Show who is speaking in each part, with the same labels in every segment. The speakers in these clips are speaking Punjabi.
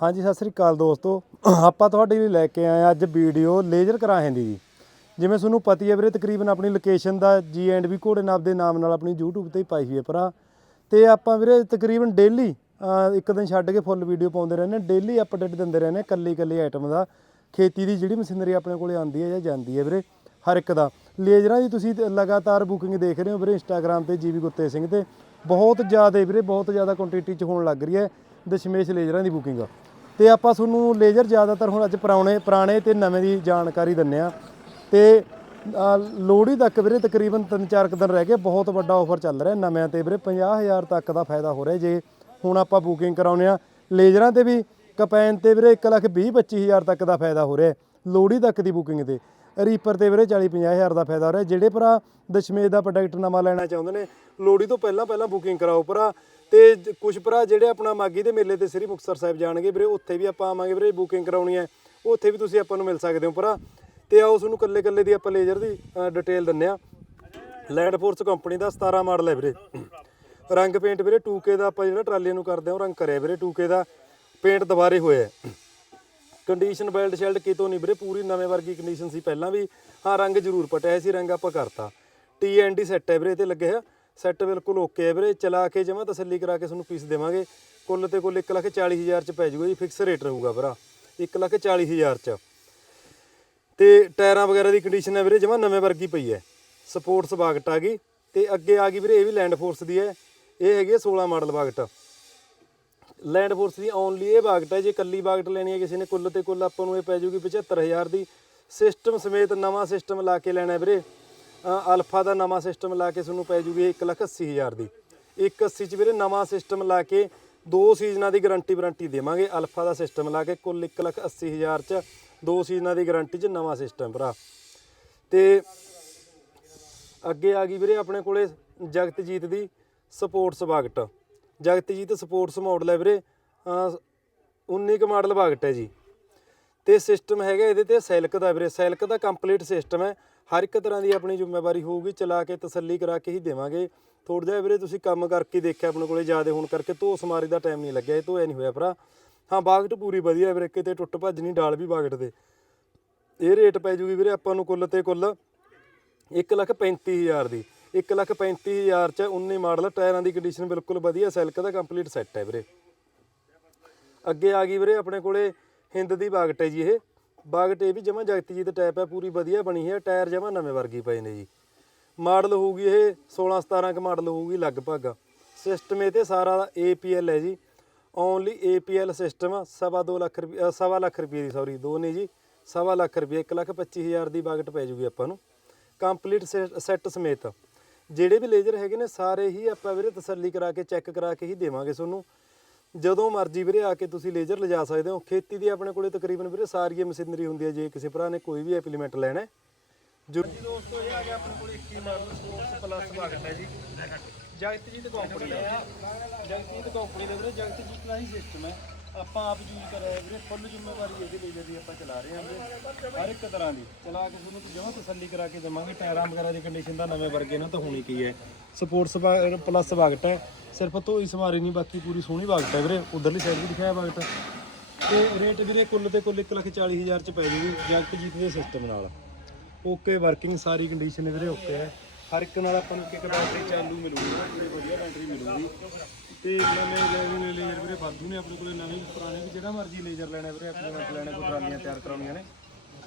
Speaker 1: ਹਾਂਜੀ, ਸਤਿ ਸ੍ਰੀ ਅਕਾਲ ਦੋਸਤੋ। ਆਪਾਂ ਤੁਹਾਡੇ ਲਈ ਲੈ ਕੇ ਆਏ ਹਾਂ ਅੱਜ ਵੀਡੀਓ ਲੇਜ਼ਰ ਕਰਾਹੇ ਦੀ ਜੀ। ਜਿਵੇਂ ਤੁਹਾਨੂੰ ਪਤੀ ਹੈ ਵੀਰੇ, ਤਕਰੀਬਨ ਆਪਣੀ ਲੋਕੇਸ਼ਨ ਦਾ ਜੀ ਐਂਡ ਵੀ ਘੋੜੇ ਨਾਪ ਦੇ ਨਾਮ ਨਾਲ ਆਪਣੀ YouTube ਤੇ ਹੀ ਪਾਈ ਹੋਈ ਹੈ ਭਰਾ। ਤੇ ਆਪਾਂ ਵੀਰੇ ਤਕਰੀਬਨ ਡੇਲੀ ਇੱਕ ਦਿਨ ਛੱਡ ਕੇ ਫੁੱਲ ਵੀਡੀਓ ਪਾਉਂਦੇ ਰਹਿੰਦੇ ਡੇਲੀ ਅਪਡੇਟ ਦਿੰਦੇ ਰਹਿੰਦੇ ਕੱਲੀ ਕੱਲੀ ਆਈਟਮ ਦਾ। ਖੇਤੀ ਦੀ ਜਿਹੜੀ ਮਸ਼ੀਨਰੀ ਆਪਣੇ ਕੋਲੇ ਆਉਂਦੀ ਹੈ ਜਾਂ ਜਾਂਦੀ ਹੈ ਵੀਰੇ, ਹਰ ਇੱਕ ਦਾ। ਲੇਜ਼ਰਾਂ ਦੀ ਤੁਸੀਂ ਲਗਾਤਾਰ ਬੁਕਿੰਗ ਦੇਖ ਰਹੇ ਹੋ ਵੀਰੇ ਇੰਸਟਾਗ੍ਰam ਤੇ ਜੀਵੀ ਗੁੱਤੇ ਸਿੰਘ ਤੇ। ਬਹੁਤ ਜ਼ਿਆਦਾ ਵੀਰੇ, ਬਹੁਤ ਜ਼ਿਆਦਾ ਕੁਆਂਟੀਟੀ ਚ ਹੋਣ ਲੱਗ ਰਹੀ ਹੈ। ਦਸ਼ਮੇਸ਼ ਲੇਜ਼ਰਾਂ ਦੀ ਬੁਕਿੰਗ ਤੇ ਆਪਾਂ ਤੁਹਾਨੂੰ ਲੇਜ਼ਰ ਜ਼ਿਆਦਾਤਰ ਹੁਣ ਅੱਜ ਪੁਰਾਣੇ ਪੁਰਾਣੇ ਤੇ ਨਵੇਂ ਦੀ ਜਾਣਕਾਰੀ ਦਿੰਨੇ ਆ ਤੇ ਲੋਹੜੀ ਤੱਕ ਵੀਰੇ ਤਕਰੀਬਨ 3-4 ਦਿਨ ਰਹਿ ਗਏ, ਬਹੁਤ ਵੱਡਾ ਆਫਰ ਚੱਲ ਰਿਹਾ ਨਵਿਆਂ ਤੇ ਵੀਰੇ 50000 ਤੱਕ ਦਾ ਫਾਇਦਾ ਹੋ ਰਿਹਾ ਜੇ ਹੁਣ ਆਪਾਂ ਬੁਕਿੰਗ ਕਰਾਉਨੇ ਆ ਲੇਜ਼ਰਾਂ ਤੇ ਵੀ ਕਪੈਨ ਤੇ ਵੀਰੇ 1 ਲੱਖ 20 25000 ਤੱਕ ਦਾ ਫਾਇਦਾ ਹੋ ਰਿਹਾ ਲੋਹੜੀ ਤੱਕ ਦੀ ਬੁਕਿੰਗ ਤੇ। ਰੀਪਰ ਤੇ ਵੀਰੇ 40 50000 ਦਾ ਫਾਇਦਾ ਹੋ ਰਿਹਾ। ਜਿਹੜੇ ਭਰਾ ਦਸ਼ਮੇਸ਼ ਦਾ ਪ੍ਰੋਡਕਟ ਨਵਾਂ ਲੈਣਾ ਚਾਹੁੰਦੇ ਨੇ, ਲੋਹੜੀ ਤੋਂ ਪਹਿਲਾਂ ਪਹਿਲਾਂ ਬੁਕਿੰਗ ਕਰਾਓ ਭਰਾ। ਤੇ ਕੁਝ ਭਰਾ ਜਿਹੜੇ ਆਪਣਾ ਮਾਗੀ ਦੇ ਮੇਲੇ ਤੇ ਸ੍ਰੀ ਮੁਕਤਸਰ ਸਾਹਿਬ ਜਾਣਗੇ ਵੀਰੇ, ਉੱਥੇ ਵੀ ਆਪਾਂ ਆਵਾਂਗੇ ਵੀਰੇ ਬੁਕਿੰਗ ਕਰਾਉਣੀ ਹੈ। ਉੱਥੇ ਵੀ ਤੁਸੀਂ ਆਪਾਂ ਨੂੰ ਮਿਲ ਸਕਦੇ ਹੋ ਭਰਾ। ਤੇ ਆਓ ਤੁਹਾਨੂੰ ਕੱਲੇ ਕੱਲੇ ਦੀ ਆਪਾਂ ਲੇਜ਼ਰ ਦੀ ਡਿਟੇਲ ਦਿੰਨੇ ਆ ਲੈਂਡ ਫੋਰਸ ਕੰਪਨੀ ਦਾ 17 ਮਾਡਲ ਹੈ ਵੀਰੇ। ਰੰਗ ਪੇਂਟ ਵੀਰੇ 2K ਦਾ ਆਪਾਂ ਜਿਹੜਾ ਟਰਾਲੀਆਂ ਨੂੰ ਕਰਦੇ ਹਾਂ, ਉਹ ਰੰਗ ਕਰਿਆ ਵੀਰੇ 2K ਦਾ। ਪੇਂਟ ਦੁਬਾਰੇ ਹੋਇਆ ਕੰਡੀਸ਼ਨ ਬੈਲਟ ਸ਼ੈਲਟ ਕਿਤੋਂ ਨਹੀਂ ਵੀਰੇ, ਪੂਰੀ ਨਵੇਂ ਵਰਗੀ ਕੰਡੀਸ਼ਨ ਸੀ ਪਹਿਲਾਂ ਵੀ। ਹਾਂ, ਰੰਗ ਜ਼ਰੂਰ ਪਟਿਆ ਸੀ, ਰੰਗ ਆਪਾਂ ਕਰਤਾ। TND ਸੈੱਟ ਹੈ ਵੀਰੇ ਤੇ ਲੱਗੇ ਆ। ਸੈੱਟ ਬਿਲਕੁਲ ਓਕੇ ਹੈ ਵੀਰੇ, ਚਲਾ ਕੇ ਜਮਾ ਤਸੱਲੀ ਕਰਾ ਕੇ ਤੁਹਾਨੂੰ ਪੀਸ ਦੇਵਾਂਗੇ। ਕੁੱਲ ਤੇ ਕੁੱਲ 140000 ਚ ਪੈ ਜੂਗਾ ਜੀ ਫਿਕਸ ਰੇਟ ਰਹੂਗਾ ਭਰਾ। 140000 ਚ। ਤੇ ਟਾਇਰਾਂ ਵਗੈਰਾ ਦੀ ਕੰਡੀਸ਼ਨ ਹੈ ਵੀਰੇ, ਜਮਾ ਨਵੇਂ ਵਰਗੀ ਪਈ ਹੈ। ਸਪੋਰਟਸ ਬਾਗਟ ਆ ਗਈ। ਤੇ ਅੱਗੇ ਆ ਗਈ ਵੀਰੇ, ਇਹ ਵੀ ਲੈਂਡ ਫੋਰਸ ਦੀ ਹੈ। ਇਹ ਹੈਗੀ ਹੈ 16 ਮਾਡਲ ਬਾਗਟ ਲੈਂਡ ਫੋਰਸ ਦੀ ਓਨਲੀ ਇਹ ਬਾਗਟ ਹੈ, ਜੇ ਕੱਲੀ ਬਾਗਟ ਲੈਣੀ ਹੈ ਕਿਸੇ ਨੇ, ਕੁੱਲ ਤੇ ਕੁੱਲ ਆਪਾਂ ਨੂੰ ਇਹ ਪੈ ਜਾਊਗੀ 75000 ਦੀ ਸਿਸਟਮ ਸਮੇਤ ਨਵਾਂ ਸਿਸਟਮ ਲਾ ਕੇ ਲੈਣਾ ਵੀਰੇ। ਅਲਫਾ ਦਾ ਨਵਾਂ ਸਿਸਟਮ ਲਾ ਕੇ ਤੁਹਾਨੂੰ ਪੈ ਜਾਊਗੀ 180000 ਦੀ। 180 ਚ ਵੀਰੇ ਨਵਾਂ ਸਿਸਟਮ ਲਾ ਕੇ ਦੋ ਸੀਜ਼ਨਾਂ ਦੀ ਗਾਰੰਟੀ ਵਾਰੰਟੀ ਦੇਵਾਂਗੇ ਅਲਫਾ ਦਾ ਸਿਸਟਮ ਲਾ ਕੇ, ਕੁੱਲ 180000 ਚ ਦੋ ਸੀਜ਼ਨਾਂ ਦੀ ਗਾਰੰਟੀ ਚ ਨਵਾਂ ਸਿਸਟਮ ਭਰਾ। ਤੇ ਅੱਗੇ ਆ ਗਈ ਵੀਰੇ ਆਪਣੇ ਕੋਲੇ ਜਗਤਜੀਤ ਦੀ ਸਪੋਰਟਸ ਬਾਗਟ ਜਗਤਜੀਤ ਸਪੋਰਟਸ ਮਾਡਲ ਹੈ ਵੀਰੇ। ਅਹ 19 ਕ ਮਾਡਲ ਬਾਗਟ ਹੈ ਜੀ। ਤੇ ਸਿਸਟਮ ਹੈਗਾ ਇਹਦੇ ਤੇ ਸੈਲਕ ਦਾ ਵੀਰੇ। ਸੈਲਕ ਦਾ ਕੰਪਲੀਟ ਸਿਸਟਮ ਹੈ। ਹਰ ਇੱਕ ਤਰ੍ਹਾਂ ਦੀ ਆਪਣੀ ਜ਼ਿੰਮੇਵਾਰੀ ਹੋਊਗੀ, ਚਲਾ ਕੇ ਤਸੱਲੀ ਕਰਾ ਕੇ ਹੀ ਦੇਵਾਂਗੇ। ਥੋੜਾ ਜਿਹਾ ਵੀਰੇ ਤੁਸੀਂ ਕੰਮ ਕਰਕੇ ਦੇਖਿਆ ਆਪਣੇ ਕੋਲੇ ਜ਼ਿਆਦਾ ਹੋਣ ਕਰਕੇ ਧੋ ਸਮਾਰੀ ਦਾ ਟਾਈਮ ਨਹੀਂ ਲੱਗਿਆ, ਇਹ ਧੋਇਆ ਨਹੀਂ ਹੋਇਆ ਭਰਾ। ਹਾਂ ਬਾਗਟ ਪੂਰੀ ਵਧੀਆ ਵੀਰੇ। ਕਿਤੇ ਟੁੱਟ ਭੱਜ ਨਹੀਂ, ਡਾਲ ਵੀ ਬਾਗਟ ਦੇ। ਇਹ ਰੇਟ ਪੈ ਜੂਗੀ ਵੀਰੇ ਆਪਾਂ ਨੂੰ ਕੁੱਲ ਤੇ ਕੁੱਲ 135000 ਦੀ। 135000 ਚ 19 ਮਾਡਲ, ਟਾਇਰਾਂ ਦੀ ਕੰਡੀਸ਼ਨ ਬਿਲਕੁਲ ਵਧੀਆ ਸੈਲਕ ਦਾ ਕੰਪਲੀਟ ਸੈੱਟ ਹੈ ਵੀਰੇ। ਅੱਗੇ ਆ ਗਈ ਵੀਰੇ ਆਪਣੇ ਕੋਲੇ ਹਿੰਦ ਦੀ ਬਾਗਟ ਹੈ ਜੀ ਇਹ। ਬਾਗਟ ਇਹ ਵੀ ਜਮਾ ਜਗਤਜੀਤ ਟਾਈਪ ਹੈ, ਪੂਰੀ ਵਧੀਆ ਬਣੀ ਹੈ, ਟਾਇਰ ਜਮਾ ਨਵੇਂ ਵਰਗੀ ਪਏ ਨੇ ਜੀ। ਮਾਡਲ ਹੋਊਗੀ ਇਹ 16 17 ਕ ਮਾਡਲ ਹੋਊਗੀ ਲਗਭਗ। ਸਿਸਟਮ ਇਹ ਤੇ ਸਾਰਾ APL ਹੈ ਜੀ। ਓਨਲੀ APL ਸਿਸਟਮ ਸਵਾ ਦੋ ਲੱਖ ਰੁਪਏ ਸਵਾ ਲੱਖ ਰੁਪਏ ਦੀ ਸੌਰੀ ਦੋ ਨਹੀਂ ਜੀ। ਸਵਾ ਲੱਖ ਰੁਪਏ 1 ਲੱਖ 25 ਹਜ਼ਾਰ ਦੀ ਬਾਗਟ ਪੈ ਜੂਗੀ ਆਪਾਂ ਨੂੰ। ਕੰਪਲੀਟ ਸੈੱਟ ਸਮੇਤ। ਜਿਹੜੇ ਵੀ ਲੇਜ਼ਰ ਹੈਗੇ ਨੇ, ਸਾਰੇ ਹੀ ਆਪਾਂ ਵੀਰੇ ਤਸੱਲੀ ਕਰਾ ਕੇ, ਚੈੱਕ ਕਰਾ ਕੇ ਹੀ ਦੇਵਾਂਗੇ ਤੁਹਾਨੂੰ। ਜਦੋਂ ਮਰਜ਼ੀ ਵੀਰੇ ਆ ਕੇ ਤੁਸੀਂ ਲੇਜ਼ਰ ਲਿਜਾ ਸਕਦੇ ਹੋ। ਖੇਤੀ ਦੀ ਆਪਣੇ ਕੋਲੇ ਤਕਰੀਬਨ ਵੀਰੇ ਸਾਰੀ ਇਹ ਮਸ਼ੀਨਰੀ ਹੁੰਦੀ ਹੈ, ਜੇ ਕਿਸੇ ਭਰਾ ਨੇ ਕੋਈ ਵੀ ਐਪਲੀਮੈਂਟ ਲੈਣਾ ਹੈ। ਜੋ ਦੋਸਤੋ, ਇਹ ਆ ਗਿਆ ਆਪਣੇ ਕੋਲੇ 21 ਮਾਡਲ ਸਪੋਰਟਸ ਪਲੱਸ ਬਾਗਟ ਹੈ ਜੀ। ਜਗਤਜੀਤ ਕੰਪਨੀ ਦਾ। ਜਗਤਜੀਤ ਕੰਪਨੀ ਦਾ ਵੀਰੇ ਜਗਤਜੀਤ ਦਾ ਹੀ ਸਿਸਟਮ ਹੈ। ਆਪਾਂ ਆਪ ਯੂਜ਼ ਕਰ ਰਹੇ ਹਾਂ ਵੀਰੇ, ਫੁੱਲ ਜ਼ਿੰਮੇਵਾਰੀ ਇਹਦੇ ਲੇਜ਼ਰ ਦੀ ਆਪਾਂ ਚਲਾ ਰਹੇ ਹਾਂ ਵੀਰੇ, ਹਰ ਇੱਕ ਤਰ੍ਹਾਂ ਦੀ। ਚਲਾ ਕੇ ਤੁਹਾਨੂੰ ਜਮਾਂ ਤਸੱਲੀ ਕਰਾ ਕੇ ਦੇਵਾਂਗੇ, ਟਾਇਰਾਂ ਵਗੈਰਾ ਦੀ ਕੰਡੀਸ਼ਨ ਦਾ ਨਵੇਂ ਵਰਗੇ ਨਾ ਤਾਂ ਹੋਣੀ ਕੀ ਹੈ। ਸਪੋਰਟਸ ਪਲੱਸ ਬਾਗਟ ਹੈ। ਸਿਰਫ ਧੋਈ ਸਮਾਰੀ ਨਹੀਂ, ਬਾਕੀ ਪੂਰੀ ਸੋਹਣੀ ਬਾਗਟ ਹੈ ਵੀਰੇ। ਉਧਰਲੀ ਸਾਈਡ ਵੀ ਦਿਖਾਇਆ ਬਾਗਟ ਤੇ ਰੇਟ ਵੀਰੇ ਕੁੱਲ ਤੇ ਕੁੱਲ 140000 ਚ ਪੈ ਜੂਗੀ ਜਗਤਜੀਤ ਦੇ ਸਿਸਟਮ ਨਾਲ। ਓਕੇ ਵਰਕਿੰਗ ਸਾਰੀ ਕੰਡੀਸ਼ਨ ਵੀਰੇ ਓਕੇ ਹੈ। ਹਰ ਇੱਕ ਨਾਲ ਆਪਾਂ ਨੂੰ ਇੱਕ ਬੈਟਰੀ ਚਾਲੂ ਮਿਲੂਗੀ ਨਾ ਪੂਰੀ ਵਧੀਆ ਬੈਟਰੀ ਮਿਲੂਗੀ। ਤੇ ਨਵੇਂ ਲੇਜ਼ਰ ਵੀਰੇ, ਵਾਧੂ ਨੇ ਆਪਣੇ ਕੋਲੇ ਨਵੇਂ, ਪੁਰਾਣੇ ਵੀ, ਜਿਹੜਾ ਮਰਜ਼ੀ ਲੇਜ਼ਰ ਲੈਣਾ ਵੀਰੇ, ਆਪਣੇ ਕੋਲ ਲੈਣਾ, ਕੋਈ ਟਰਾਲੀਆਂ ਤਿਆਰ ਕਰਾਉਣੀਆਂ ਨੇ।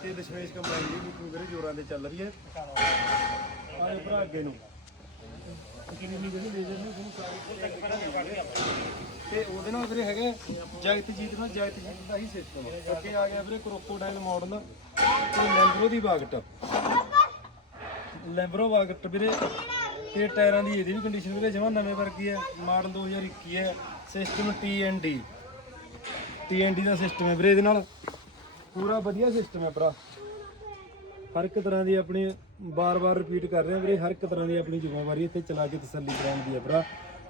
Speaker 1: ਤੇ ਦਸ਼ਮੇਸ਼ ਕੰਪਨੀ ਦੀ ਬੁਕਿੰਗ ਵੀਰੇ ਜੋਰਾਂ ਤੇ ਚੱਲ ਰਹੀ ਹੈ। ਆਏ ਭਰਾ ਅੱਗੇ ਨੂੰ। ਕਿੰਨੀ ਨਹੀਂ ਜਿਹੜੀ ਲੇਜ਼ਰ ਨੇ ਤੁਹਾਨੂੰ ਸਾਰੀ ਤੇ ਉਹਦੇ ਨਾਲ ਵੀਰੇ ਹੈਗਾ ਜਗਤਜੀਤ ਨਾਲ ਜਗਤਜੀਤ ਦਾ ਹੀ ਸਿਸਟਮ ਅੱਗੇ ਆ ਗਿਆ ਵੀਰੇ ਕ੍ਰੋਕੋਡਾਈਲ ਮਾਡਲ ਤੇ ਲੈਂਬਰੋ ਦੀ ਬਾਗਟ ਲੈਂਬਰੋ ਬਾਗਟ ਵੀਰੇ। ਤੇ ਟਾਇਰਾਂ ਦੀ ਇਹਦੀ ਵੀ ਕੰਡੀਸ਼ਨ ਵੀਰੇ ਜਮਾ ਨਵੇਂ ਵਰਗੀ ਹੈ, ਮਾਡਲ 2021 ਹੈ ਸਿਸਟਮ TND TND ਦਾ ਸਿਸਟਮ ਹੈ ਵੀਰੇ ਇਹਦੇ ਨਾਲ। ਪੂਰਾ ਵਧੀਆ ਸਿਸਟਮ ਹੈ ਭਰਾ। ਹਰ ਇੱਕ ਤਰ੍ਹਾਂ ਦੀ ਆਪਣੀ ਬਾਰ-ਬਾਰ ਰਿਪੀਟ ਕਰ ਰਹੇ ਹਾਂ ਵੀਰੇ, ਹਰ ਇੱਕ ਤਰ੍ਹਾਂ ਦੀ ਆਪਣੀ ਜ਼ਿੰਮੇਵਾਰੀ ਇੱਥੇ ਚਲਾ ਕੇ ਤਸੱਲੀ ਕਰਾਉਣ ਦੀ ਹੈ ਭਰਾ।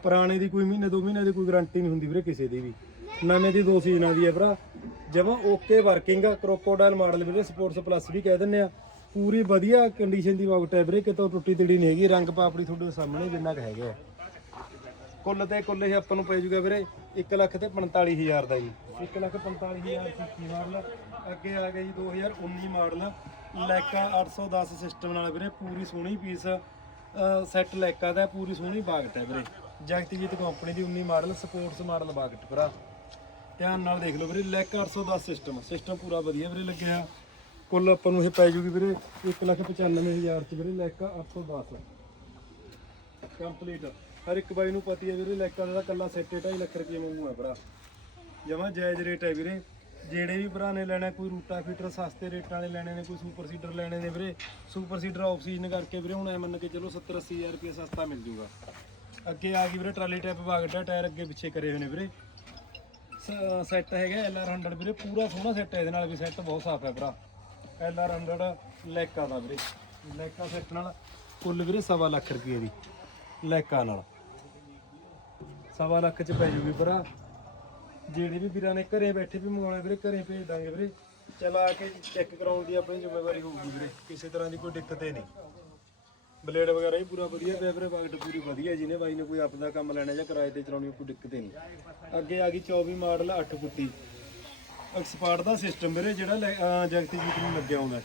Speaker 1: ਪੁਰਾਣੇ ਦੀ ਕੋਈ ਮਹੀਨੇ, ਦੋ ਮਹੀਨੇ ਦੀ ਕੋਈ ਗਾਰੰਟੀ ਨਹੀਂ ਹੁੰਦੀ ਵੀਰੇ ਕਿਸੇ ਦੀ ਵੀ। ਨਵੇਂ ਦੀ ਦੋ ਸੀਜ਼ਨਾਂ ਦੀ ਹੈ ਭਰਾ। ਜਮਾਂ ਓਕੇ ਵਰਕਿੰਗ ਆ ਕ੍ਰੋਕੋਡਾਈਲ ਮਾਡਲ ਵੀਰੇ ਸਪੋਰਟਸ ਪਲੱਸ ਵੀ ਕਹਿ ਦਿੰਦੇ ਆ। ਪੂਰੀ ਵਧੀਆ ਕੰਡੀਸ਼ਨ ਦੀ ਬਾਗਟ ਹੈ ਵੀਰੇ ਕਿਤੋਂ ਟੁੱਟੀ ਤੜੀ ਨਹੀਂ ਹੈਗੀ, ਰੰਗ ਪਾਪੜੀ ਤੁਹਾਡੇ ਸਾਹਮਣੇ ਜਿੰਨਾ ਕੁ ਹੈਗਾ ਹੈ। ਕੁੱਲ ਤੇ ਕੁੱਲ ਇਹ ਆਪਾਂ ਨੂੰ ਪੈ ਜੂਗਾ ਵੀਰੇ 1 ਲੱਖ ਤੇ 45000 ਦਾ ਜੀ। 1 ਲੱਖ 45000 ਕੀ ਮਾਡਲ ਅੱਗੇ ਆ ਗਿਆ ਜੀ 2019 ਮਾਡਲ। ਲੈਕਾ 810 ਸਿਸਟਮ ਨਾਲ ਵੀਰੇ ਪੂਰੀ ਸੋਹਣੀ ਪੀਸ ਸੈੱਟ ਲੈਕਾ ਦਾ ਪੂਰੀ ਸੋਹਣੀ ਬਾਗਟ ਹੈ ਵੀਰੇ। ਜਗਤਜੀਤ ਕੰਪਨੀ ਦੀ 19 ਮਾਡਲ ਸਪੋਰਟਸ ਮਾਡਲ ਬਾਗਟ ਭਰਾ। ਧਿਆਨ ਨਾਲ ਦੇਖ ਲਓ ਵੀਰੇ, ਲੈਕਾ 810 ਸਿਸਟਮ ਸਿਸਟਮ ਪੂਰਾ ਵਧੀਆ ਵੀਰੇ ਲੱਗਿਆ। ਕੁੱਲ ਆਪਾਂ ਨੂੰ ਇਹ ਪੈ ਜੂਗੀ ਵੀਰੇ 195000 ਚ ਵੀਰੇ ਲੈਕਾ 810 ਕੰਪਲੀਟ ਹਰ ਇੱਕ ਬਾਈ ਨੂੰ ਪਤੀ ਹੈ ਵੀਰੇ ਲੈਕਾ ਦਾ ਕੱਲਾ ਸੈੱਟ 2.5 ਲੱਖ ਰੁਪਏ ਮੰਗੂਗਾ ਭਰਾ। ਜਮਾ ਜਾਇਜ਼ ਰੇਟ ਹੈ ਵੀਰੇ। ਜਿਹੜੇ ਵੀ ਭਰਾ ਨੇ ਲੈਣਾ, ਕੋਈ ਰੂਟਾ ਫੀਟਰ, ਸਸਤੇ ਰੇਟਾਂ ਵਾਲੇ ਲੈਣੇ ਨੇ, ਕੋਈ ਸੁਪਰ ਸੀਡਰ ਲੈਣੇ ਨੇ ਵੀਰੇ। ਸੁਪਰ ਸੀਡਰ ਆਫ ਸੀਜ਼ਨ ਕਰਕੇ ਵੀਰੇ ਹੁਣ ਐ ਮੰਨ ਕੇ ਚਲੋ 70 80000 ਰੁਪਏ ਸਸਤਾ ਮਿਲ ਜੂਗਾ। ਅੱਗੇ ਆ ਗਈ ਵੀਰੇ ਟਰਾਲੀ ਟੈਪ ਬਾਗਟਾ ਟਾਇਰ ਅੱਗੇ ਪਿੱਛੇ ਕਰੇ ਹੋਏ ਨੇ ਵੀਰੇ। ਸੈੱਟ ਹੈਗਾ LR100 ਵੀਰੇ, ਪੂਰਾ ਸੋਹਣਾ ਸੈੱਟ ਹੈ ਇਹਦੇ ਨਾਲ ਵੀ ਸੈੱਟ ਬਹੁਤ ਸਾਫ਼ ਹੈ ਭਰਾ। LR100 ਲੈਕਾ ਦਾ ਵੀਰੇ। ਲੈਕਾ ਸੈੱਟ ਨਾਲ ਕੁੱਲ ਵੀਰੇ ਸਵਾ ਲੱਖ ਰੁਪਏ ਦੀ ਲੈਕਾ ਨਾਲ। ਸਵਾ ਲੱਖ ਚ ਪੈ ਜੂਗੀ ਭਰਾ। ਜਿਹੜੇ ਵੀ ਵੀਰਾਂ ਨੇ ਘਰੇ ਬੈਠੇ ਵੀ ਮੰਗਾਉਣੇ ਵੀਰੇ, ਘਰੇ ਭੇਜ ਦਾਂਗੇ ਵੀਰੇ। ਚਲਾ ਕੇ ਚੈੱਕ ਕਰਾਉਣ ਦੀ ਆਪਣੀ ਜ਼ਿੰਮੇਵਾਰੀ ਹੋਊਗੀ ਵੀਰੇ। ਕਿਸੇ ਤਰ੍ਹਾਂ ਦੀ ਕੋਈ ਦਿੱਕਤ ਹੀ ਨਹੀਂ। ਬਲੇਡ ਵਗੈਰਾ ਵੀ ਪੂਰਾ ਵਧੀਆ ਪਿਆ ਵੀਰੇ ਬਾਗਟ ਪੂਰੀ ਵਧੀਆ ਜਿਹਨੇ ਬਾਈ ਨੇ ਕੋਈ ਆਪਦਾ ਕੰਮ ਲੈਣਾ ਜਾਂ ਕਿਰਾਏ ਤੇ ਚਲਾਉਣੀ, ਕੋਈ ਦਿੱਕਤ ਹੀ ਨਹੀਂ। ਅੱਗੇ ਆ ਗਈ 24 ਮਾਡਲ 8 ਫੁੱਟੀ। ਐਕਸਪਰਟ ਦਾ ਸਿਸਟਮ ਵੀਰੇ, ਜਿਹੜਾ ਲੈ- ਅਹ, ਜਗਤਜੀਤ ਨੂੰ ਲੱਗਿਆ ਆਉਂਦਾ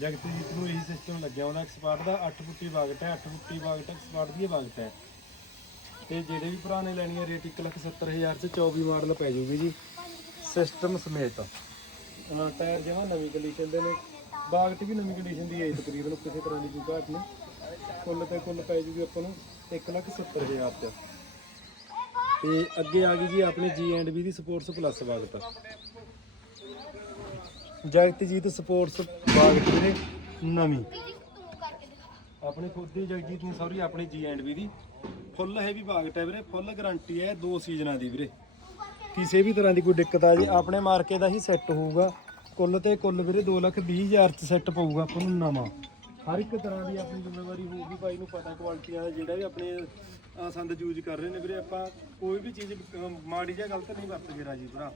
Speaker 1: ਜਗਤਜੀਤ ਨੂੰ ਇਹੀ ਸਿਸਟਮ ਲੱਗਿਆ ਆਉਂਦਾ ਐਕਸਪਰਟ ਦਾ 8 ਫੁੱਟੀ ਬਾਗਟ ਹੈ 8 ਫੁੱਟੀ ਬਾਗਟ ਐਕਸਪਰਟ ਦੀ ਬਾਗਟ ਹੈ। ਤੇ ਜਿਹੜੇ ਵੀ ਭਰਾ ਨੇ ਲੈਣੀ ਹੈ ਰੇਟ 170000 ਚ 24 ਮਾਡਲ ਪੈ ਜਾਊਗੀ ਜੀ। ਸਿਸਟਮ ਸਮੇਤ। ਟਾਇਰ ਜਮਾ ਨਵੀਂ ਕੰਡੀਸ਼ਨ ਦੇ ਨੇ। ਬਾਗਟ ਵੀ ਨਵੀਂ ਕੰਡੀਸ਼ਨ ਦੀ ਹੈ ਜੀ, ਤਕਰੀਬਨ ਕਿਸੇ ਤਰ੍ਹਾਂ ਦੀ ਕੋਈ ਘਾਟ ਨਹੀਂ। ਕੁੱਲ ਤੇ ਕੁੱਲ ਪੈ ਜੂਗੀ ਆਪਾਂ ਨੂੰ 170000 ਚ। ਤੇ ਅੱਗੇ ਆ ਗਈ ਜੀ ਆਪਣੇ ਜੀ ਐਂਡ ਬੀ ਦੀ ਸਪੋਰਟਸ ਪਲੱਸ ਬਾਗਟ ਜਗਤਜੀਤ ਸਪੋਰਟਸ ਬਾਗਟ ਵੀਰੇ ਨਵੀਂ। ਆਪਣੇ ਖੁਦ ਦੀ ਜਗਜੀਤ ਨੇ ਸੌਰੀ ਆਪਣੀ ਜੀ and we the. Full heavy ਬਾਗਟ ਹੈ ਵੀਰੇ ਫੁੱਲ ਗਾਰੰਟੀ ਹੈ ਦੋ ਸੀਜ਼ਨਾਂ ਦੀ ਵੀਰੇ। ਕਿਸੇ ਵੀ ਤਰ੍ਹਾਂ ਦੀ ਕੋਈ ਦਿੱਕਤ ਆ ਜੇ ਆਪਣੇ ਮਾਰਕੇ ਦਾ ਹੀ ਸੈੱਟ ਹੋਊਗਾ। ਕੁੱਲ ਤੇ ਕੁੱਲ ਵੀਰੇ 220000 ਚ ਸੈੱਟ ਪਊਗਾ ਆਪਾਂ ਨੂੰ ਨਵਾਂ। ਹਰ ਇੱਕ ਤਰ੍ਹਾਂ ਦੀ ਆਪਣੀ ਜ਼ਿੰਮੇਵਾਰੀ ਹੋਊਗੀ ਭਾਈ ਨੂੰ ਪਤਾ ਕੁਆਲਿਟੀਆਂ ਦਾ ਜਿਹੜਾ ਵੀ ਆਪਣੇ ਅਹ, ਸੰਦ ਯੂਜ਼ ਕਰ ਰਹੇ ਨੇ ਵੀਰੇ ਆਪਾਂ। ਕੋਈ ਵੀ ਚੀਜ਼ ਮਾੜੀ ਜਾਂ ਗਲਤ ਨਹੀਂ ਵਰਤਦੇ ਰਾਜੀ ਭਰਾ।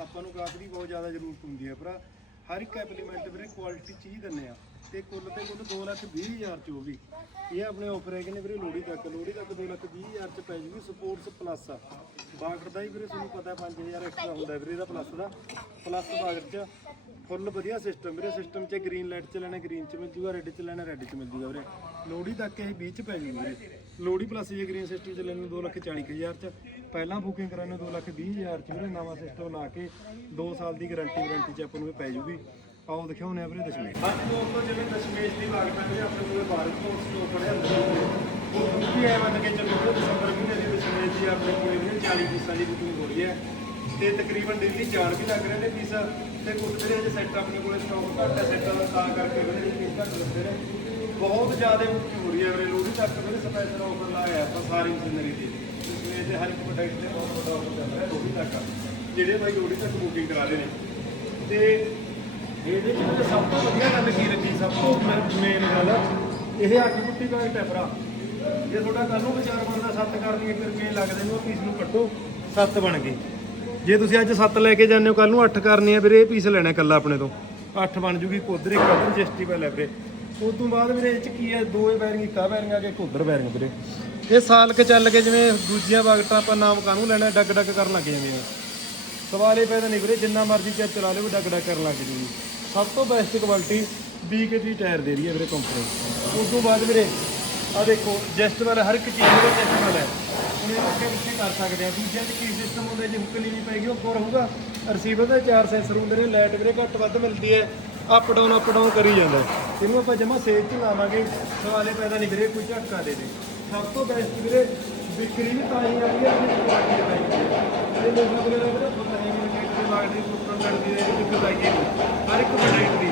Speaker 1: ਆਪਾਂ ਨੂੰ ਗਾਹਕ ਦੀ ਬਹੁਤ ਜ਼ਿਆਦਾ ਜ਼ਰੂਰਤ ਹੁੰਦੀ ਹੈ ਭਰਾ। ਹਰ ਇੱਕ ਐਪਲੀਮੈਂਟ ਵੀਰੇ ਕੁਆਲਿਟੀ 'ਚ ਹੀ ਦਿੰਨੇ ਆ। ਤੇ ਕੁੱਲ ਤੇ ਕੁੱਲ 2 ਲੱਖ 20 ਹਜ਼ਾਰ ਚ ਉਹ ਵੀ। ਇਹ ਆਪਣੇ ਆਫਰ ਹੈਗੇ ਨੇ ਵੀਰੇ ਲੋੜੀ ਤੱਕ। ਲੋੜੀ ਤੱਕ 2 ਲੱਖ 20 ਹਜ਼ਾਰ ਚ ਪੈ ਜੂਗੀ ਸਪੋਰਟਸ ਪਲੱਸ ਆ ਬਾਗੜ ਦਾ ਹੀ ਵੀਰੇ ਤੁਹਾਨੂੰ ਪਤਾ 5000 ਐਕਸਟਰਾ ਹੁੰਦਾ ਵੀਰੇ ਦਾ ਪਲੱਸ ਦਾ। ਪਲੱਸ ਬਾਗੜ ਚ ਫੁੱਲ ਵਧੀਆ ਸਿਸਟਮ ਵੀਰੇ। ਸਿਸਟਮ ਚ ਗ੍ਰੀਨ ਲਾਈਟ ਚ ਲੈਣਾ ਗ੍ਰੀਨ ਚ ਮਿਲ ਜੂਗਾ ਰੈੱਡ ਚ ਲੈਣਾ ਰੈੱਡ ਚ ਮਿਲ ਜੂਗਾ ਵੀਰੇ। ਲੋੜੀ ਤੱਕ ਇਹ 20 ਚ ਪੈ ਜੂਗੀ ਵੀਰੇ। ਲੋੜੀ ਪਲੱਸ ਜੇ ਗ੍ਰੀਨ ਸਿਸਟਮ ਚ ਲੈਣੇ 2 ਲੱਖ 40 ਹਜ਼ਾਰ ਚ। ਪਹਿਲਾਂ ਬੁਕਿੰਗ ਕਰਾਣੇ 2 ਲੱਖ 20 ਹਜ਼ਾਰ ਚ ਵੀਰੇ ਨਵਾਂ ਸਿਸਟਮ ਲਾ ਕੇ 2 ਸਾਲ ਦੀ ਗਾਰੰਟੀ ਵਾਰੰਟੀ ਚ ਆਪਾਂ ਨੂੰ ਇਹ ਪੈ ਜੂਗੀ। ਆਓ ਦਿਖਾਉਣੇ ਆ ਵੀਰੇ ਦਸ਼ਮੇਸ਼। ਹਾਂਜੀ ਦੋਸਤੋ ਜਿਵੇਂ ਦਸ਼ਮੇਸ਼ ਦੀ ਬਾਗ ਪੈਂਦੀ ਆਪਣੇ ਕੋਲ ਬਾਹਰ ਤੋਂ ਸਟੋਕ ਬਣਿਆ ਉਹ ਵੀ ਐ ਮੰਨ ਕੇ ਚੱਲੋ ਦਸੰਬਰ ਮਹੀਨੇ ਦੀ ਦਸ਼ਮੇਸ਼ ਦੀ ਆਪਣੇ ਕੋਲ ਵੀਰੇ 40 ਪੀਸਾਂ ਦੀ ਬੁਕਿੰਗ ਹੋ ਰਹੀ ਹੈ। ਤੇ ਤਕਰੀਬਨ ਡੇਲੀ ਚਾਰ ਵੀ ਲੱਗ ਰਹੇ ਨੇ ਪੀਸ। ਤੇ ਕੁਝ ਜਿਹੜੇ ਅਜੇ ਸੈੱਟ ਆਪਣੇ ਕੋਲ ਸਟਾਕ ਘੱਟ ਹੈ ਸੈੱਟ ਤਾਂ ਕਰਕੇ ਵੀਰੇ ਪੀਸ ਘੱਟ ਲੱਗਦੇ ਨੇ। ਬਹੁਤ ਜ਼ਿਆਦਾ ਬੁਕਿੰਗ ਹੋ ਰਹੀ ਹੈ ਵੀਰੇ, ਲੋਹੜੀ ਤੱਕ ਵੀਰੇ ਸਪੈਸ਼ਲ ਆਫਰ ਲਾਇਆ ਆਪਾਂ ਸਾਰੀ ਮਸ਼ੀਨਰੀ ਤੇ ਦਸ਼ਮੇਸ਼ ਦੇ ਹਰ ਇੱਕ ਪ੍ਰੋਡਕਟ ਤੇ ਬਹੁਤ ਵੱਡਾ ਆਫਰ ਚੱਲ ਰਿਹਾ ਲੋਹੜੀ ਤੱਕ ਜਿਹੜੇ ਬਾਈ ਲੋਹੜੀ ਤੱਕ ਬੁਕਿੰਗ ਕਰਾ ਰਹੇ ਨੇ। ਤੇ ਇਹਦੇ ਵਿੱਚ ਸਭ ਤੋਂ ਵਧੀਆ ਗੱਲ ਕੀ ਲੱਗੀ? ਸਭ ਤੋਂ ਮੇਨ ਗੱਲ, ਇਹ ਅੱਗ ਕੁੱਟੀ ਦਾ ਟੈਪਰਾ ਜੇ ਤੁਹਾਡਾ ਕੱਲ ਨੂੰ ਵਿਚਾਰ ਬਣਦਾ, ਸੱਤ ਕਰਨੀ ਇੱਕ ਰੁਪਏ ਲੱਗਦੇ ਨੇ, ਉਹ ਪੀਸ ਨੂੰ ਕੱਟੋ, ਸੱਤ ਬਣ ਗਏ। ਜੇ ਤੁਸੀਂ ਅੱਜ ਸੱਤ ਲੈ ਕੇ ਜਾਂਦੇ ਹੋ ਕੱਲ ਨੂੰ ਅੱਠ ਕਰਨੀ ਹੈ ਵੀਰੇ ਇਹ ਪੀਸ ਲੈਣਾ ਕੱਲਾ ਆਪਣੇ ਤੋਂ। ਅੱਠ ਬਣ ਜੂਗੀ ਇੱਕ ਉਧਰ ਇੱਕ ਲੈ ਜਸਟੀਬਲ ਵੀਰੇ ਉਸ ਤੋਂ ਬਾਅਦ ਵੀਰੇ, ਇਹ ਚ ਕੀ ਹੈ? ਦੋ ਇਹ ਬੈਰਿੰਗ ਇੱਕ ਆ ਬੈਰਿੰਗ ਆ ਕੇ ਇੱਕ ਬੈਰਿੰਗ ਵੀਰੇ। ਇਹ ਸਾਲ ਕੇ ਚੱਲ ਕੇ ਜਿਵੇਂ ਦੂਜੀਆਂ ਵਕਤਾਂ ਆਪਾਂ ਨਾਮ ਕਾਹਨੂੰ ਲੈਣਾ ਡੱਗ ਡੱਗ ਕਰਨ ਲੱਗ ਜਾਂਦੇ ਆ ਸਵਾਲ ਇਹ ਪੈਦਾ ਨਹੀਂ ਵੀਰੇ, ਜਿੰਨਾ ਮਰਜ਼ੀ ਚੈੱਕ ਚਲਾ ਲਿਓ ਡੱਗ ਡੱਗ ਕਰਨ ਲੱਗ ਜੂਗੀ ਸਭ ਤੋਂ ਬੈਸਟ ਕੁਆਲਿਟੀ BKT ਟਾਇਰ ਦੇ ਰਹੀ ਹੈ ਵੀਰੇ ਕੰਪਨੀ ਉਸ ਤੋਂ ਬਾਅਦ ਵੀਰੇ ਆ ਦੇਖੋ ਜੈਸਟ ਹਰ ਇੱਕ ਚੀਜ਼ ਦੇ ਜੈਸਟ ਹੈ। ਹੁਣ ਇਹ ਅੱਗੇ ਪਿੱਛੇ ਕਰ ਸਕਦੇ ਆ, ਦੂਜਿਆਂ 'ਚ ਕੀ ਸਿਸਟਮ ਹੁੰਦਾ ਜੇ ਹੁੱਕ ਨਹੀਂ ਪੈਗੀ ਉਹ ਕੋਰ ਰਹੂਗਾ ਰਿਸੀਵਰ ਦਾ ਚਾਰ ਸੈਂਸਰ ਹੁੰਦੇ ਨੇ ਲਾਈਟ ਵੀਰੇ ਘੱਟ ਵੱਧ ਮਿਲਦੀ ਹੈ ਅਪ ਡਾਊਨ ਅਪ ਡਾਊਨ ਕਰੀ ਜਾਂਦਾ ਇਹਨੂੰ ਆਪਾਂ ਜਮਾ ਸੇਫ ਚ ਲਾਵਾਂਗੇ। ਸਵਾਲੇ ਪੈਦਾ ਨਹੀਂ ਵੀਰੇ, ਕੋਈ ਝਟਕਾ ਦੇ ਦੇ। ਸਭ ਤੋਂ ਬੈਸਟ ਵੀਰੇ ਵਿਕਰੀ ਵੀ ਤਾਂ ਹੀ ਆ ਹੈ ਜਿਹੜੀ ਕੁਆਲਿਟੀ ਦਾ ਇਹ ਲੋਕਾਂ ਕੋਲ ਵੀਰੇ ਪਤਾ ਨਹੀਂ ਕਿ ਕਿਹੜੇ ਲੱਗਦੀ ਸੁਪਰ ਲੱਗਦੀ ਹੈ ਇੱਕ ਲਾਈਏ। ਹਰ ਇੱਕ ਪ੍ਰੋਡਕਟ ਦੀ,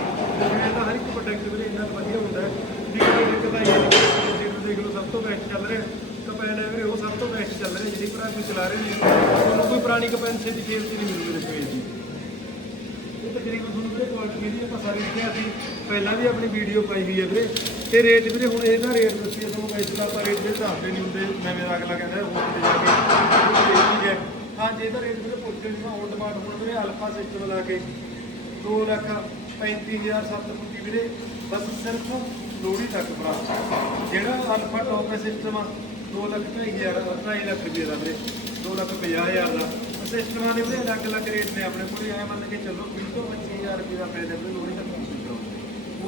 Speaker 1: ਮੈਂ ਤਾਂ ਹਰ ਇੱਕ ਪ੍ਰੋਡਕਟ ਵੀਰੇ ਇੰਨਾ ਵਧੀਆ ਹੁੰਦਾ ਹੈ ਵੀ ਕੋਈ ਦਿੱਕਤ ਆਈ ਨਹੀਂ ਜਿਹਨੂੰ ਦੇਖ ਲਓ, ਸਭ ਤੋਂ ਬੈਸਟ ਚੱਲ ਰਿਹਾ ਕਪੈਨ ਹੈ ਵੀਰੇ, ਉਹ ਸਭ ਤੋਂ ਬੈਸਟ ਚੱਲ ਰਿਹਾ, ਜਿਹੜੀ ਭਰਾ ਕੋਈ ਚਲਾ ਰਹੇ ਨੇ। ਤੁਹਾਨੂੰ ਕੋਈ ਪੁਰਾਣੀ ਕਪੈਨ ਸੇ ਦੀ ਖੇਲ ਨਹੀਂ ਮਿਲੂਗੀ ਰਿਪੇਅਰ ਦੀ ਇਹ ਤਕਰੀਬਨ ਤੁਹਾਨੂੰ ਵੀਰੇ ਕੁਆਲਿਟੀ ਦੀ ਆਪਾਂ ਸਾਰੀ ਦੇਖਿਆ ਸੀ। ਪਹਿਲਾਂ ਵੀ ਆਪਣੀ ਵੀਡੀਓ ਪਾਈ ਹੋਈ ਹੈ ਵੀਰੇ। ਤੇ ਰੇਟ ਵੀਰੇ ਹੁਣ ਇਹਦਾ ਰੇਟ ਦੱਸੀਏ ਤੁਹਾਨੂੰ ਵੈਸੇ ਤਾਂ ਆਪਾਂ ਰੇਟ ਦੇ ਹਿਸਾਬ ਤੇ ਨਹੀਂ ਹੁੰਦੇ। ਨਵੇਂ ਦਾ ਅਗਲਾ ਕਹਿੰਦਾ ਹੋਰ ਤੇ ਜਾ ਕੇ ਇਹ ਹੈ। ਹਾਂ ਜੇ ਇਹਦਾ ਰੇਟ ਵੀਰੇ ਪੁੱਛ ਲੈਣਾ ਔਨ ਡਿਮਾਂਡ ਹੁਣ ਵੀਰੇ ਅਲਫਾ ਸਿਸਟਮ ਲਾ ਕੇ 2 ਲੱਖ 35000 ਸੱਤ ਫੁੱਟੀ ਵੀਰੇ, ਬਸ ਸਿਰਫ ਲੋੜੀ ਤੱਕ ਭਰਾ। ਜਿਹੜਾ ਅਲਫਾ ਟੌਪ ਸਿਸਟਮ ਆ 2 ਲੱਖ 2.5 ਲੱਖ ਰੁਪਏ ਦਾ ਵੀਰੇ 2 ਲੱਖ 50 ਹਜ਼ਾਰ ਦਾ। ਸਿਸਟਮਾਂ ਦੇ ਵੀਰੇ ਅਲੱਗ ਅਲੱਗ ਰੇਟ ਨੇ ਆਪਣੇ ਕੋਲ, ਐ ਮੰਨ ਕੇ ਚੱਲੋ 20 ਤੋਂ 25000 ਰੁਪਏ ਦਾ ਪੈਦਾ ਵੀ ਲੋੜੀ ਤੱਕ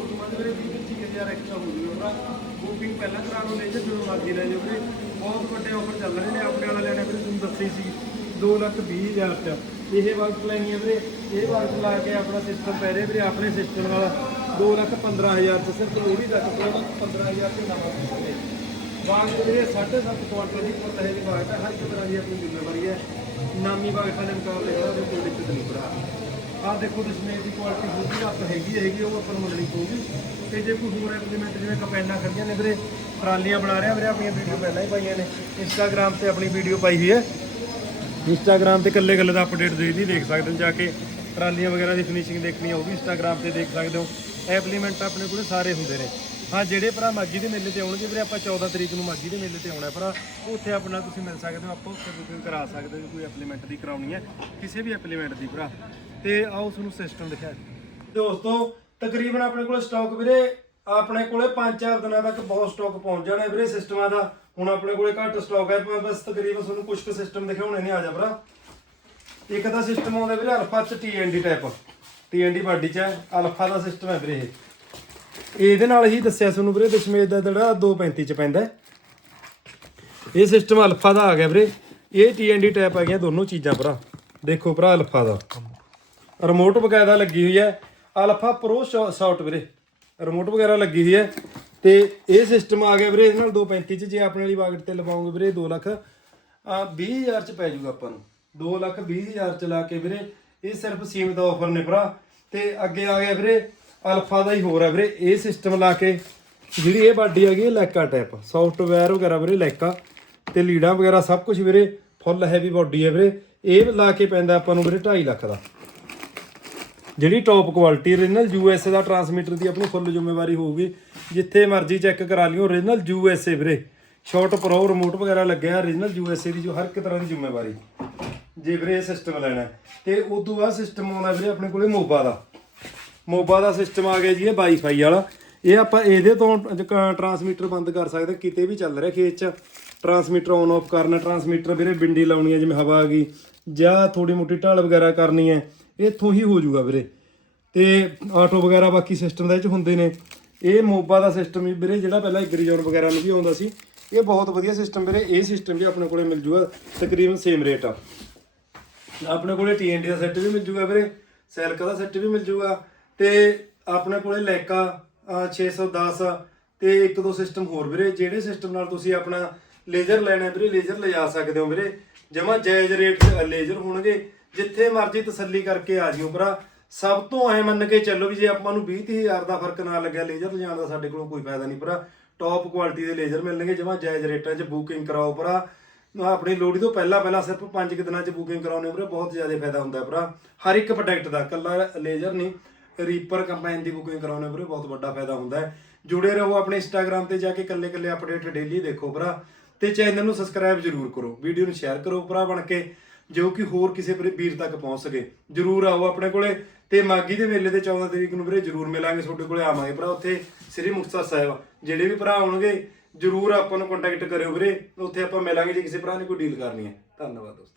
Speaker 1: ਕੰਪਲੀਟ ਵੀਰੇ 20 25000 ਐਕਸਟਰਾ ਹੋ ਜੂਗਾ ਉਹਦਾ ਬੁਕਿੰਗ ਪਹਿਲਾਂ ਕਰਾ ਲਓ ਲੈ ਜਦੋਂ ਮਰਜ਼ੀ ਲੈ ਜਾਓ ਵੀਰੇ ਬਹੁਤ ਵੱਡੇ ਆਫਰ ਚੱਲ ਰਹੇ ਨੇ ਆਪਣੇ ਵਾਲਾ ਲੈਣਾ ਵੀਰੇ ਤੁਹਾਨੂੰ ਦੱਸੀ ਸੀ 2 ਲੱਖ 20 ਹਜ਼ਾਰ ਚ ਇਹ ਵਕਤ ਲੈਣੀ ਹੈ ਵੀਰੇ ਇਹ ਵਕਤ ਲਾ ਕੇ ਆਪਣਾ ਸਿਸਟਮ ਪੈ ਰਿਹਾ ਵੀਰੇ ਆਪਣੇ ਸਿਸਟਮ ਨਾਲ 2 ਲੱਖ 15 ਹਜ਼ਾਰ ਚ ਸਿਰਫ ਲੋੜੀ ਤੱਕ 2 ਲੱਖ 15 ਹਜ਼ਾਰ ਚ ਨਵਾਂ ਸਿਸਟਮ ਹੈ ਬਾਗ ਵੀਰੇ 7.5 ਕੁਆਂਟਲ ਦੀ ਪਰ ਰਹੇ ਦੀ ਬਾਗ ਹੈ ਹਰ ਇੱਕ ਤਰ੍ਹਾਂ ਦੀ ਆਪਣੀ ਜ਼ਿੰਮੇਵਾਰੀ ਹੈ ਨਾਮੀ ਬਾਗਾਂ ਦੇ ਮੁਕਾਬਲੇ ਉਹਦੇ ਕੋਈ ਦਿੱਕਤ ਨਹੀਂ ਭਰਾ ਆਹ ਦੇਖੋ ਦਸ਼ਮੇਸ਼ ਦੀ ਕੁਆਲਿਟੀ ਬੂਟੀ ਆਪ ਹੈਗੀ ਹੈਗੀ ਉਹ ਆਪਾਂ ਨੂੰ ਮੰਨਣੀ ਪਊਗੀ। ਤੇ ਜੇ ਕੋਈ ਹੋਰ ਐਪਲੀਮੈਂਟ ਜਿਵੇਂ ਕਪੈਨਾਂ ਖੜੀਆਂ ਨੇ ਵੀਰੇ ਟਰਾਲੀਆਂ ਬਣਾ ਰਿਹਾ ਵੀਰੇ, ਆਪਣੀਆਂ ਵੀਡੀਓ ਪਹਿਲਾਂ ਹੀ ਪਾਈਆਂ ਨੇ। ਇੰਸਟਾਗ੍ਰam ਤੇ ਆਪਣੀ ਵੀਡੀਓ ਪਾਈ ਹੋਈ ਹੈ। ਇੰਸਟਾਗ੍ਰam ਤੇ ਕੱਲੇ ਕੱਲੇ ਦਾ ਅਪਡੇਟ ਦੇਖਦੀ ਦੇਖ ਸਕਦੇ ਹੋ, ਜਾ ਕੇ ਟਰਾਲੀਆਂ ਵਗੈਰਾ ਦੀ ਫਿਨਿਸ਼ਿੰਗ ਦੇਖਣੀ ਉਹ ਵੀ ਇੰਸਟਾਗ੍ਰam ਤੇ ਦੇਖ ਸਕਦੇ ਹੋ। ਐਪਲੀਮੈਂਟ ਆਪਣੇ ਕੋਲੇ ਸਾਰੇ ਹੁੰਦੇ ਨੇ। ਹਾਂ, ਜਿਹੜੇ ਭਰਾ ਮਾਗੀ ਦੇ ਮੇਲੇ ਤੇ ਆਉਣਗੇ ਵੀਰੇ, ਆਪਾਂ 14 ਤਰੀਕ ਨੂੰ ਮਾਗੀ ਦੇ ਮੇਲੇ ਤੇ ਆਉਣਾ ਭਰਾ। ਉੱਥੇ ਆਪਣਾ ਤੁਸੀਂ ਮਿਲ ਸਕਦੇ ਹੋ, ਆਪਾਂ ਉੱਥੇ ਬੁਕਿੰਗ ਕਰਾ ਸਕਦੇ ਹੋ ਕੋਈ ਐਪਲੀਮੈਂਟ ਦੀ ਕਰਾਉਣੀ ਹੈ, ਕਿਸੇ ਵੀ ਐਪਲੀਮੈਂਟ ਦੀ ਭਰਾ। ਤੇ ਆਓ ਤੁਹਾਨੂੰ ਸਿਸਟਮ ਦਿਖਾ ਦੋਸਤੋ, ਤਕਰੀਬਨ ਆਪਣੇ ਕੋਲ ਸਟਾਕ ਵੀਰੇ, ਆਪਣੇ ਕੋਲੇ 5-4 ਦਿਨਾਂ ਤੱਕ ਬਹੁਤ ਸਟਾਕ ਪਹੁੰਚ ਜਾਣਾ ਵੀਰੇ ਸਿਸਟਮਾਂ ਦਾ। ਹੁਣ ਆਪਣੇ ਕੋਲੇ ਘੱਟ ਸਟਾਕ ਹੈ, ਪਰ ਬਸ ਤਕਰੀਬਨ ਤੁਹਾਨੂੰ ਕੁਝ ਕੁ ਸਿਸਟਮ ਦਿਖਾਉਣੇ ਨੇ, ਆ ਜਾ ਭਰਾ। ਇੱਕ ਤਾਂ ਸਿਸਟਮ ਆਉਂਦਾ ਵੀਰੇ ਅਲਫਾ ਚ ਟੀਐਨਡੀ ਟਾਈਪ ਟੀਐਨਡੀ ਬਾਡੀ ਚ ਹੈ, ਅਲਫਾ ਦਾ ਸਿਸਟਮ ਹੈ ਵੀਰੇ ਇਹ। ਇਹਦੇ ਨਾਲ ਹੀ ਦੱਸਿਆ ਤੁਹਾਨੂੰ ਵੀਰੇ, ਦਸ਼ਮੇਸ਼ ਦਾ ਜਿਹੜਾ 235 ਚ ਪੈਂਦਾ ਇਹ ਸਿਸਟਮ ਅਲਫਾ ਦਾ ਆ ਗਿਆ ਵੀਰੇ। ਇਹ ਟੀਐਨਡੀ ਟਾਈਪ ਆ ਗਿਆ ਦੋਨੋਂ ਚੀਜ਼ਾਂ, ਭਰਾ। ਦੇਖੋ ਭਰਾ, ਅਲਫਾ ਦਾ। ਰਿਮੋਟ ਵਗੈਰਾ ਲੱਗੀ ਹੋਈ ਹੈ। ਅਲਫਾ ਪ੍ਰੋ ਸ਼ਾਟ ਵੀਰੇ, ਰਿਮੋਟ ਵਗੈਰਾ ਲੱਗੀ ਹੋਈ ਹੈ। ਤੇ ਇਹ ਸਿਸਟਮ ਆ ਗਿਆ ਵੀਰੇ, ਇਹਦੇ ਨਾਲ 235 ਚ, ਜੇ ਆਪਣੇ ਵਾਲੀ ਬਾਗਟ ਤੇ ਲਵਾਓਗੇ ਵੀਰੇ 2 ਲੱਖ ਆ 20000 ਚ ਪੈ ਜਾਊਗਾ ਆਪਾਂ ਨੂੰ। 2 ਲੱਖ 20000 ਚ ਲਾ ਕੇ ਵੀਰੇ, ਇਹ ਸਿਰਫ ਸੀਮਿਤ ਆਫਰ ਨੇ ਭਰਾ। ਤੇ ਅੱਗੇ ਆ ਗਿਆ ਵੀਰੇ, ਅਲਫਾ ਦਾ ਹੀ ਹੋਰ ਹੈ ਵੀਰੇ, ਇਹ ਸਿਸਟਮ ਲਾ ਕੇ ਜਿਹੜੀ ਇਹ ਬਾਡੀ ਹੈਗੀ ਇਹ ਲੈਕਾ ਟਾਈਪ ਸੌਫਟਵੇਅਰ ਵਗੈਰਾ ਵੀਰੇ, ਲੈਕਾ। ਤੇ ਲੀਡਾਂ ਵਗੈਰਾ ਸਭ ਕੁਝ ਵੀਰੇ ਫੁੱਲ ਹੈਵੀ ਬਾਡੀ ਹੈ ਵੀਰੇ। ਇਹ ਲਾ ਕੇ ਪੈਂਦਾ ਆਪਾਂ ਨੂੰ ਵੀਰੇ 2.5 ਲੱਖ ਦਾ। ਜਿਹੜੀ ਟੌਪ ਕੁਆਲਿਟੀ ਓਰੀਜਨਲ ਯੂਐਸਏ ਦਾ ਟਰਾਂਸਮੀਟਰ ਦੀ ਆਪਣੀ ਫੁੱਲ ਜ਼ਿੰਮੇਵਾਰੀ ਹੋਊਗੀ, ਜਿੱਥੇ ਮਰਜ਼ੀ ਚੈੱਕ ਕਰਾ ਲਿਓ ਓਰੀਜਨਲ ਯੂਐਸਏ ਵੀਰੇ। ਸ਼ਾਰਟ ਪ੍ਰੋ ਰਿਮੋਟ ਵਗੈਰਾ ਲੱਗਿਆ ਓਰੀਜਨਲ ਯੂਐਸਏ ਦੀ ਜੋ ਹਰ ਇੱਕ ਤਰ੍ਹਾਂ ਦੀ ਜ਼ਿੰਮੇਵਾਰੀ। ਜੇ ਵੀਰੇ ਇਹ ਸਿਸਟਮ ਲੈਣਾ ਹੈ। ਤੇ ਉਸ ਤੋਂ ਬਾਅਦ ਸਿਸਟਮ ਆਉਂਦਾ ਵੀਰੇ ਆਪਣੇ ਕੋਲੇ ਮੋਬਾ ਦਾ। ਮੋਬਾ ਦਾ ਸਿਸਟਮ ਆ ਗਿਆ ਜੀ ਇਹ ਵਾਈਫਾਈ ਵਾਲਾ। ਇਹ ਆਪਾਂ ਇਹਦੇ ਤੋਂ ਟਰਾਂਸਮੀਟਰ ਬੰਦ ਕਰ ਸਕਦੇ ਕਿਤੇ ਵੀ ਚੱਲ ਰਿਹਾ ਖੇਤ 'ਚ। ਟਰਾਂਸਮੀਟਰ ਆਨ ਆਫ ਕਰਨਾ ਟਰਾਂਸਮੀਟਰ ਵੀਰੇ ਬਿੰਡੀ ਲਾਉਣੀ ਹੈ, ਜਿਵੇਂ ਹਵਾ ਆ ਗਈ। ਜਾਂ ਥੋੜੀ ਮੋਟੀ ਢਾਲ ਵਗੈਰਾ ਕਰਨੀ ਹੈ। ਇੱਥੋਂ ਹੀ ਹੋ ਜਾਊਗਾ ਵੀਰੇ। ਤੇ ਆਟੋ ਵਗੈਰਾ ਬਾਕੀ ਸਿਸਟਮ ਦੇ ਵਿੱਚ ਹੁੰਦੇ ਨੇ। ਇਹ ਮੋਬਾ ਦਾ ਸਿਸਟਮ ਵੀ ਵੀਰੇ, ਜਿਹੜਾ ਪਹਿਲਾਂ ਐਗਰੀਜ਼ੋਨ ਵਗੈਰਾ ਨੂੰ ਵੀ ਆਉਂਦਾ ਸੀ, ਇਹ ਬਹੁਤ ਵਧੀਆ ਸਿਸਟਮ ਵੀਰੇ। ਇਹ ਸਿਸਟਮ ਵੀ ਆਪਣੇ ਕੋਲੇ ਮਿਲ ਜੂਗਾ, ਤਕਰੀਬਨ ਸੇਮ ਰੇਟ ਆ। ਆਪਣੇ ਕੋਲੇ TND ਦਾ ਸੈੱਟ ਵੀ ਮਿਲ ਜੂਗਾ ਵੀਰੇ ਸੈਲਕਾ ਦਾ ਸੈੱਟ ਵੀ ਮਿਲ ਜੂਗਾ, ਤੇ ਆਪਣੇ ਕੋਲੇ ਲੈਕਾ ਅਹ 610 ਤੇ ਇੱਕ ਦੋ ਸਿਸਟਮ ਹੋਰ ਵੀਰੇ। ਜਿਹੜੇ ਸਿਸਟਮ ਨਾਲ ਤੁਸੀਂ ਆਪਣਾ ਲੇਜ਼ਰ ਲੈਣਾ ਵੀਰੇ ਲੇਜ਼ਰ ਲਿਜਾ ਸਕਦੇ ਹੋ ਵੀਰੇ। ਜਮਾ ਜਾਇਜ਼ ਰੇਟ 'ਚ ਲੇਜ਼ਰ ਹੋਣਗੇ। ਜਿੱਥੇ ਮਰਜ਼ੀ ਤਸੱਲੀ ਕਰਕੇ ਆ ਜਿਓ ਭਰਾ। ਸਭ ਤੋਂ ਐ ਮੰਨ ਕੇ ਚੱਲੋ ਵੀ ਜੇ ਆਪਾਂ ਨੂੰ 20000 ਦਾ ਫ਼ਰਕ ਨਾ ਲੱਗਿਆ ਲੇਜ਼ਰ ਲਿਜਾਣ ਦਾ ਸਾਡੇ ਕੋਲੋਂ ਕੋਈ ਫਾਇਦਾ ਨਹੀਂ ਭਰਾ। ਟੌਪ ਕੁਆਲਿਟੀ ਦੇ ਲੇਜ਼ਰ ਮਿਲਣਗੇ ਜਮਾ ਜਾਇਜ਼ ਰੇਟਾਂ 'ਚ ਬੁਕਿੰਗ ਕਰਾਓ ਭਰਾ। ਆਪਣੀ ਲੋੜੀ ਤੋਂ ਪਹਿਲਾਂ ਪਹਿਲਾਂ ਸਿਰਫ 5 ਕਿ ਦਿਨਾਂ 'ਚ ਬੁਕਿੰਗ ਕਰਾਉਣੇ ਵੀਰੇ ਬਹੁਤ ਜ਼ਿਆਦਾ ਫਾਇਦਾ ਹੁੰਦਾ ਭਰਾ। ਹਰ ਇੱਕ ਪ੍ਰੋਡਕਟ ਦਾ ਕੱਲਾ ਲੇਜ਼ਰ ਨਹੀਂ ਰੀਪਰ ਕੰਪਾਈਨ ਦੀ ਬੁਕਿੰਗ ਕਰਾਉਣੇ ਵੀਰੇ ਬਹੁਤ ਵੱਡਾ ਫਾਇਦਾ ਹੁੰਦਾ ਹੈ। ਜੁੜੇ ਰਹੋ ਆਪਣੇ ਇੰਸਟਾਗ੍ਰam ਤੇ ਜਾ ਕੇ ਕੱਲੇ ਕੱਲੇ ਅਪਡੇਟ ਡੇਲੀ ਦੇਖੋ ਭਰਾ। ਤੇ ਚੈਨਲ ਨੂੰ ਸਬਸਕ੍ਰਾਈਬ ਜ਼ਰੂਰ ਕਰੋ ਵੀਡੀਓ ਨੂੰ ਸ਼ੇਅਰ ਕਰੋ ਭਰਾ ਬਣ ਕੇ। ਜੋ ਕਿ ਹੋਰ ਕਿਸੇ ਵੀਰ ਤੱਕ ਪਹੁੰਚ ਸਕੇ। ਜਰੂਰ ਆਓ ਆਪਣੇ ਕੋਲੇ ਤੇ ਮਾਗੀ ਦੇ ਮੇਲੇ ਤੇ 14 ਤਰੀਕ ਨੂੰ ਵੀਰੇ ਜਰੂਰ ਮਿਲਾਂਗੇ, ਤੁਹਾਡੇ ਕੋਲੇ ਆਵਾਂਗੇ ਭਰਾ, ਉੱਥੇ ਸ੍ਰੀ ਮੁਕਤਸਰ ਸਾਹਿਬ। ਜਿਹੜੇ ਵੀ ਭਰਾ ਆਉਣਗੇ, ਜਰੂਰ ਆਪਾਂ ਨੂੰ ਕੰਟੈਕਟ ਕਰਿਓ ਵੀਰੇ। ਉੱਥੇ ਆਪਾਂ ਮਿਲਾਂਗੇ, ਜੇ ਕਿਸੇ ਭਰਾ ਨੇ ਕੋਈ ਡੀਲ ਕਰਨੀ ਹੈ। ਧੰਨਵਾਦ ਦੋਸਤੋ।